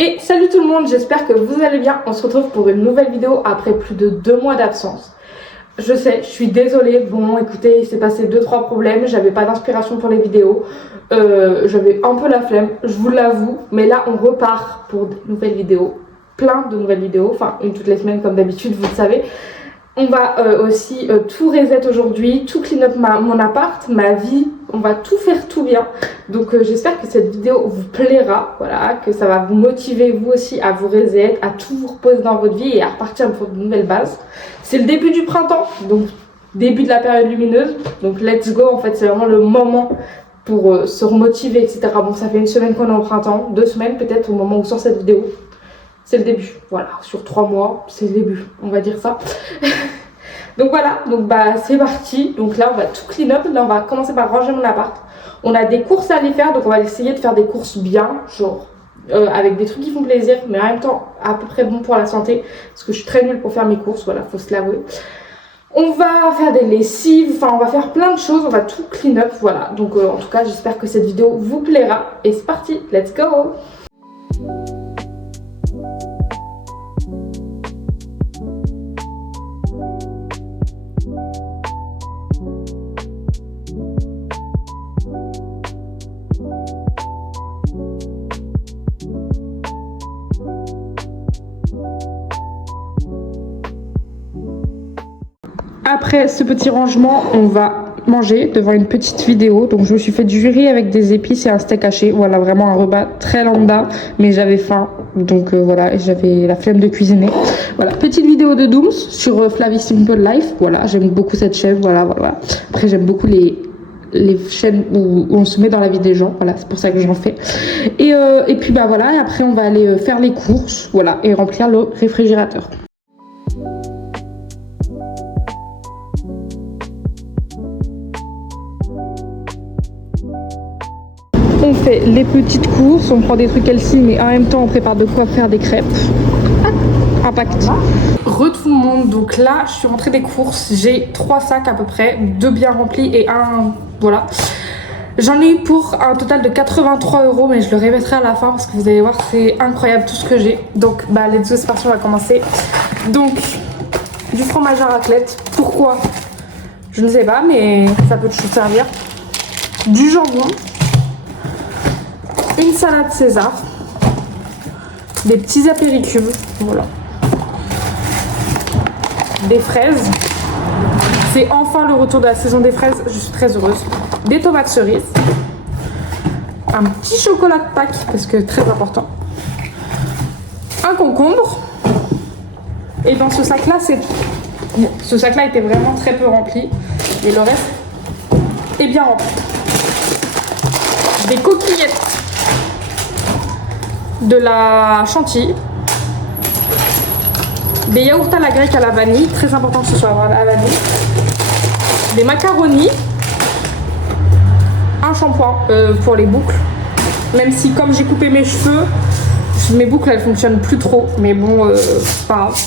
Et salut tout le monde, j'espère que vous allez bien. On se retrouve pour une nouvelle vidéo après plus de 2 mois d'absence. Je sais, je suis désolée. Bon, écoutez, il s'est passé 2-3 problèmes. J'avais pas d'inspiration pour les vidéos. J'avais un peu la flemme, je vous l'avoue. Mais là, on repart pour de nouvelles vidéos. Plein de nouvelles vidéos. Enfin, une toutes les semaines comme d'habitude, vous le savez. On va aussi tout reset aujourd'hui, tout clean up mon appart, ma vie. On va tout faire tout bien. Donc j'espère que cette vidéo vous plaira. Voilà, que ça va vous motiver vous aussi à vous reset, à tout vous reposer dans votre vie et à repartir pour de nouvelles bases. C'est le début du printemps, donc début de la période lumineuse. Donc let's go, en fait c'est vraiment le moment pour se remotiver, etc. Bon, ça fait 1 semaine qu'on est au printemps, 2 semaines peut-être au moment où sort cette vidéo. C'est le début, voilà, sur 3 mois, c'est le début, on va dire ça. Donc voilà, donc bah c'est parti. Donc là on va tout clean up, là on va commencer par ranger mon appart. On a des courses à aller faire, donc on va essayer de faire des courses bien, genre avec des trucs qui font plaisir, mais en même temps à peu près bon pour la santé, parce que je suis très nulle pour faire mes courses, voilà, faut se l'avouer. On va faire des lessives, enfin on va faire plein de choses, on va tout clean up, voilà. Donc en tout cas j'espère que cette vidéo vous plaira, et c'est parti, let's go! Après ce petit rangement, on va manger devant une petite vidéo. Donc je me suis fait du riz avec des épices et un steak haché. Voilà, vraiment un repas très lambda, mais j'avais faim. Donc voilà, et j'avais la flemme de cuisiner. Voilà, petite vidéo de Dooms sur Flavie Simple Life. Voilà, j'aime beaucoup cette chaîne. Voilà. Après j'aime beaucoup les chaînes où on se met dans la vie des gens, voilà, c'est pour ça que j'en fais. Et puis bah voilà, et après on va aller faire les courses, voilà, et remplir le réfrigérateur. On fait les petites courses, on prend des trucs Elsie, mais en même temps on prépare de quoi faire des crêpes. Impact. Re tout le monde, donc là je suis rentrée des courses, j'ai 3 sacs à peu près, 2 bien remplis et un, voilà. J'en ai eu pour un total de 83 €, mais je le répéterai à la fin parce que vous allez voir c'est incroyable tout ce que j'ai. Donc bah let's go, c'est parti, on va commencer. Donc du fromage à raclette, pourquoi? Je ne sais pas, mais ça peut toujours servir. Du jambon. Une salade César, des petits apéricubes, voilà, des fraises, c'est enfin le retour de la saison des fraises, je suis très heureuse, des tomates cerises, un petit chocolat de Pâques, parce que très important, un concombre, et dans ce sac là, ce sac là était vraiment très peu rempli, et le reste est bien rempli. Des coquillettes, de la chantilly, des yaourts à la grecque à la vanille, très important que ce soit à la vanille, des macaronis, un shampoing pour les boucles, même si comme j'ai coupé mes cheveux, mes boucles elles fonctionnent plus trop, mais bon c'est pas grave.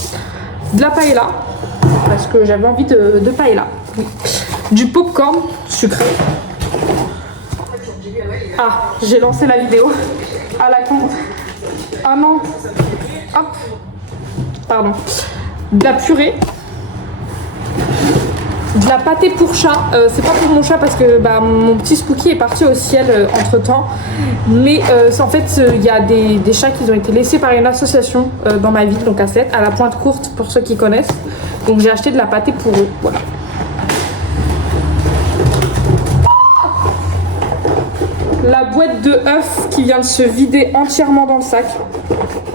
De la paella, parce que j'avais envie de paella, oui. Du popcorn sucré. Ah, j'ai lancé la vidéo à la con. Ah non, hop, pardon. De la purée, de la pâtée pour chat. C'est pas pour mon chat parce que bah, mon petit Spooky est parti au ciel entre temps. Mais en fait, il y a des chats qui ont été laissés par une association dans ma ville, donc à Sète, à la Pointe Courte pour ceux qui connaissent. Donc j'ai acheté de la pâtée pour eux, voilà. La boîte de œufs qui vient de se vider entièrement dans le sac.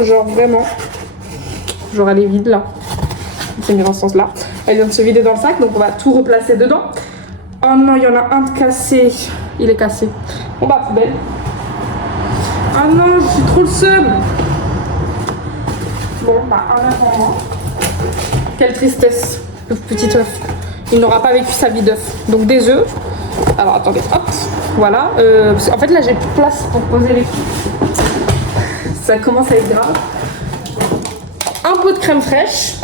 Genre vraiment. Genre elle est vide là. C'est mis dans ce sens là. Elle vient de se vider dans le sac, donc on va tout replacer dedans. Oh non, il y en a un de cassé. Il est cassé. Bon bah poubelle. Ah non, j'ai trop le seum. Bon bah un œuf en moins. Quelle tristesse. Le petit œuf. Il n'aura pas vécu sa vie d'œuf. Donc des œufs. Alors attendez, hop, voilà. En fait là j'ai plus de place pour poser les trucs. Ça commence à être grave. Un pot de crème fraîche.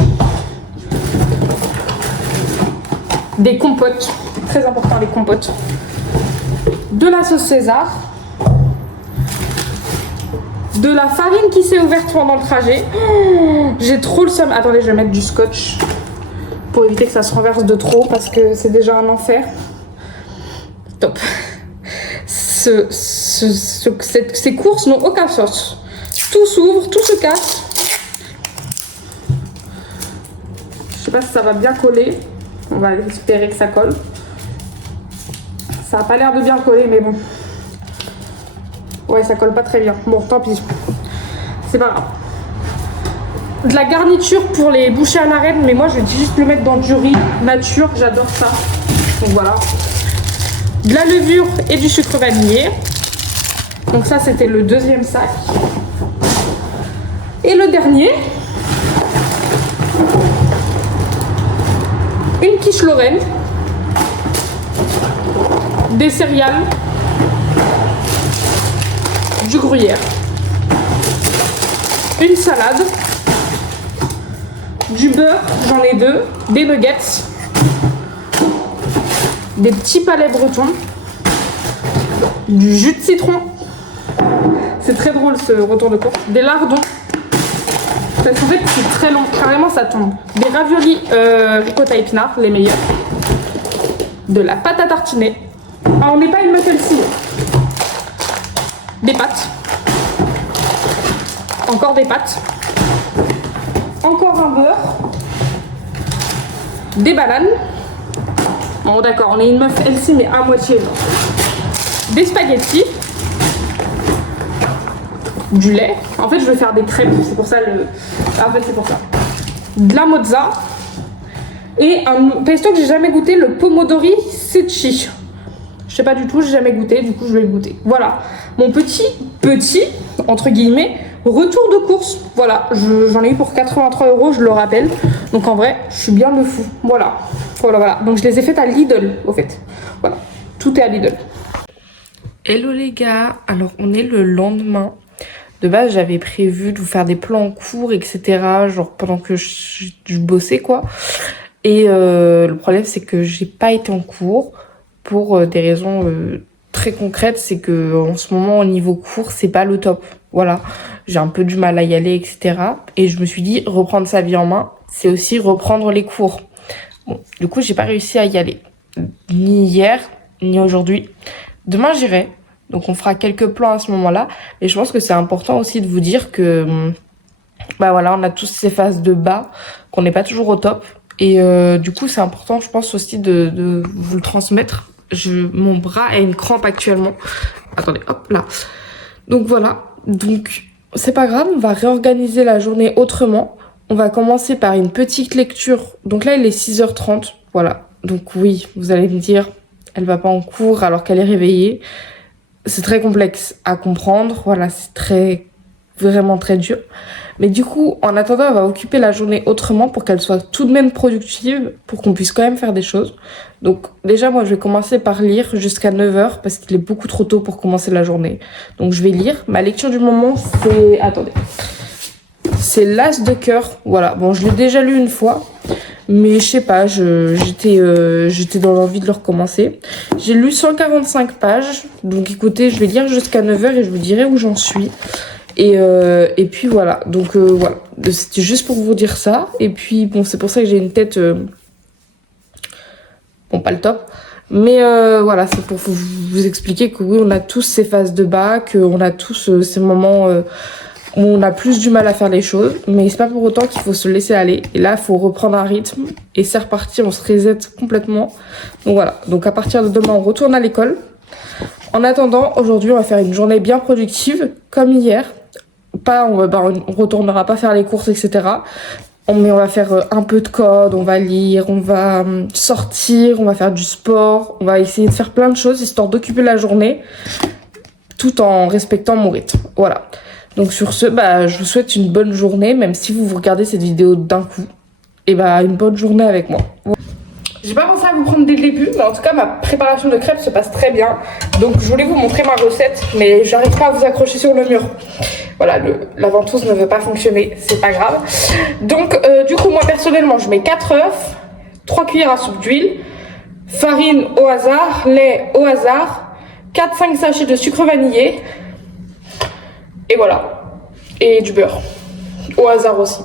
Des compotes. Très important les compotes. De la sauce César. de la farine qui s'est ouverte pendant le trajet. Oh, j'ai trop le seum. Attendez, je vais mettre du scotch pour éviter que ça se renverse de trop parce que c'est déjà un enfer. Top. Ces courses n'ont aucun sens. Tout s'ouvre, tout se casse. Je sais pas si ça va bien coller. On va espérer que ça colle. Ça a pas l'air de bien coller, mais bon. Ouais, ça colle pas très bien. Bon, tant pis. C'est pas grave. De la garniture pour les bouchées à la reine, mais moi je vais juste le mettre dans du riz nature. J'adore ça. Donc voilà. De la levure et du sucre vanillé. Donc ça, c'était le deuxième sac. Et le dernier, une quiche Lorraine, des céréales, du gruyère, une salade, du beurre, j'en ai 2, des nuggets, des petits palets bretons, du jus de citron, c'est très drôle ce retour de course, des lardons, parce qu'en fait c'est très long, carrément ça tombe, des raviolis ricotta épinards, les meilleurs, de la pâte à tartiner, on n'est pas une meuf LC, des pâtes, encore des pâtes, encore un beurre, des bananes. Bon d'accord, on est une meuf LC mais à moitié. Des spaghettis, du lait. En fait je vais faire des crêpes, c'est pour ça c'est pour ça. De la mozza et un pesto que j'ai jamais goûté, le pomodori secchi. Je sais pas du tout, j'ai jamais goûté, du coup je vais le goûter. Voilà, mon petit, entre guillemets, retour de course. Voilà, j'en ai eu pour 83 €, je le rappelle. Donc en vrai, je suis bien de fou. Voilà. Donc je les ai faites à Lidl, au fait. Voilà, tout est à Lidl. Hello les gars, alors on est le lendemain. De base, j'avais prévu de vous faire des plans en cours, etc. Genre pendant que je bossais, quoi. Et le problème, c'est que j'ai pas été en cours pour des raisons très concrètes. C'est que en ce moment, au niveau cours, c'est pas le top. Voilà, j'ai un peu du mal à y aller, etc. Et je me suis dit, reprendre sa vie en main, c'est aussi reprendre les cours. Bon, du coup, j'ai pas réussi à y aller. Ni hier, ni aujourd'hui. Demain, j'irai. Donc, on fera quelques plans à ce moment-là. Et je pense que c'est important aussi de vous dire que, bah voilà, on a tous ces phases de bas, qu'on n'est pas toujours au top. Et du coup, c'est important, je pense aussi de vous le transmettre. Mon bras a une crampe actuellement. Attendez, hop là. Donc voilà. Donc, c'est pas grave, on va réorganiser la journée autrement. On va commencer par une petite lecture. Donc là, il est 6h30. Voilà. Donc oui, vous allez me dire, elle va pas en cours alors qu'elle est réveillée. C'est très complexe à comprendre. Voilà, c'est vraiment très dur. Mais du coup, en attendant, on va occuper la journée autrement pour qu'elle soit tout de même productive, pour qu'on puisse quand même faire des choses. Donc déjà, moi, je vais commencer par lire jusqu'à 9h parce qu'il est beaucoup trop tôt pour commencer la journée. Donc je vais lire. Ma lecture du moment, c'est... Attendez. C'est l'As de cœur. Voilà. Bon, je l'ai déjà lu une fois. Mais je sais pas, j'étais dans l'envie de le recommencer. J'ai lu 145 pages. Donc écoutez, je vais lire jusqu'à 9h et je vous dirai où j'en suis. Et puis voilà, donc voilà, c'était juste pour vous dire ça. Et puis bon, c'est pour ça que j'ai une tête bon, pas le top, mais voilà, c'est pour vous expliquer que oui, on a tous ces phases de bas, qu'on a tous ces moments où on a plus du mal à faire les choses, mais c'est pas pour autant qu'il faut se laisser aller. Et là, il faut reprendre un rythme et c'est reparti, on se reset complètement. Donc voilà, donc à partir de demain, on retourne à l'école. En attendant, aujourd'hui, on va faire une journée bien productive, comme hier. On retournera pas faire les courses, etc. Mais on va faire un peu de code, on va lire, on va sortir, on va faire du sport, on va essayer de faire plein de choses histoire d'occuper la journée tout en respectant mon rythme. Voilà. Donc sur ce, je vous souhaite une bonne journée, même si vous regardez cette vidéo d'un coup. Et une bonne journée avec moi. J'ai pas pensé à vous prendre dès le début, mais en tout cas ma préparation de crêpes se passe très bien. Donc je voulais vous montrer ma recette, mais j'arrive pas à vous accrocher sur le mur. Voilà, la ventouse ne veut pas fonctionner, c'est pas grave. Donc du coup moi personnellement je mets 4 œufs, 3 cuillères à soupe d'huile, farine au hasard, lait au hasard, 4-5 sachets de sucre vanillé. Et voilà. et du beurre. Au hasard aussi.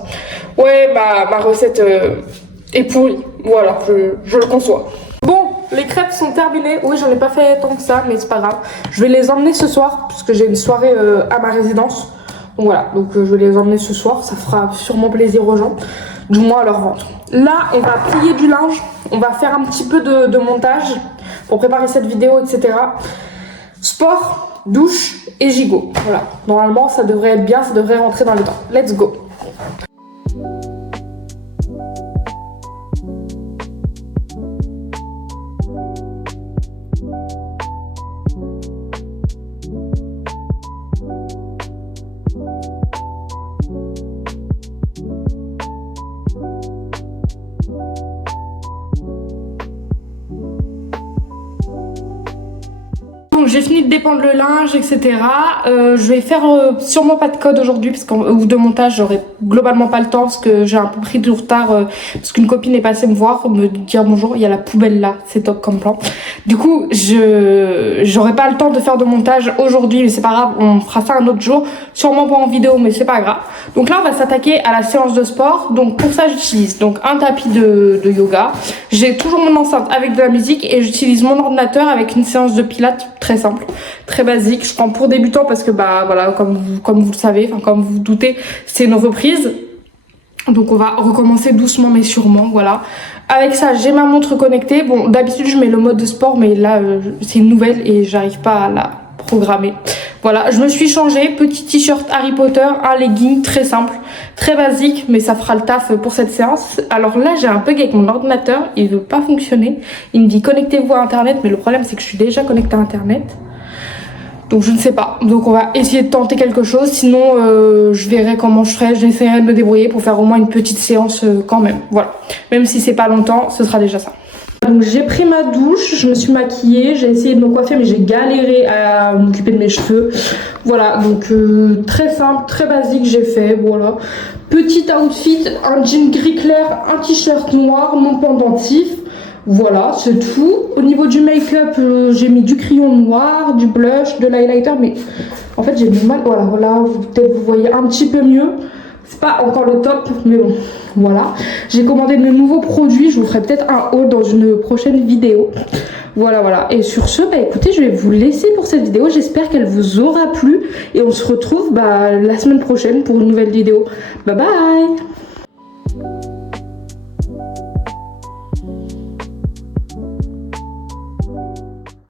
Ouais, ma recette est pourrie. Voilà, je le conçois. Bon, les crêpes sont terminées. Oui, j'en ai pas fait tant que ça, mais c'est pas grave. Je vais les emmener ce soir, parce que j'ai une soirée à ma résidence. Donc voilà, donc je vais les emmener ce soir. Ça fera sûrement plaisir aux gens, du moins à leur ventre. Là, on va plier du linge. On va faire un petit peu de montage pour préparer cette vidéo, etc. Sport, douche et gigot. Voilà, normalement ça devrait être bien, ça devrait rentrer dans les temps. Let's go. Donc j'ai fini de dépendre le linge, etc. Je vais faire sûrement pas de code aujourd'hui ou de montage, j'aurai globalement pas le temps parce que j'ai un peu pris du retard parce qu'une copine est passée me voir, me dire bonjour, il y a la poubelle là, c'est top comme plan. Du coup, j'aurai pas le temps de faire de montage aujourd'hui, mais c'est pas grave, on fera ça un autre jour, sûrement pas en vidéo, mais c'est pas grave. Donc là, on va s'attaquer à la séance de sport. Donc pour ça, j'utilise donc un tapis de yoga. J'ai toujours mon enceinte avec de la musique et j'utilise mon ordinateur avec une séance de pilates très simple, très basique. Je prends pour débutants parce que bah voilà, comme vous le savez, enfin comme vous vous doutez, c'est une reprise. Donc on va recommencer doucement mais sûrement, voilà. Avec ça, j'ai ma montre connectée. Bon, d'habitude je mets le mode de sport, mais là c'est une nouvelle et j'arrive pas à la programmer. Voilà, je me suis changée, petit t-shirt Harry Potter, un legging très simple, très basique, mais ça fera le taf pour cette séance. Alors là, j'ai un bug avec mon ordinateur, il veut pas fonctionner. Il me dit connectez-vous à internet, mais le problème c'est que je suis déjà connectée à internet. Donc je ne sais pas, donc on va essayer de tenter quelque chose, sinon je verrai comment je ferai, j'essaierai de me débrouiller pour faire au moins une petite séance quand même, voilà. Même si c'est pas longtemps, ce sera déjà ça. Donc j'ai pris ma douche, je me suis maquillée, j'ai essayé de me coiffer mais j'ai galéré à m'occuper de mes cheveux. Voilà, donc très simple, très basique j'ai fait, voilà. Petit outfit, un jean gris clair, un t-shirt noir, mon pendentif. Voilà, c'est tout. Au niveau du make-up, j'ai mis du crayon noir, du blush, de l'highlighter, mais en fait j'ai du mal. Voilà, peut-être vous voyez un petit peu mieux. C'est pas encore le top, mais bon, voilà. J'ai commandé de nouveaux produits, je vous ferai peut-être un haul dans une prochaine vidéo. Voilà. Et sur ce, bah écoutez, je vais vous laisser pour cette vidéo. J'espère qu'elle vous aura plu et on se retrouve la semaine prochaine pour une nouvelle vidéo. Bye bye!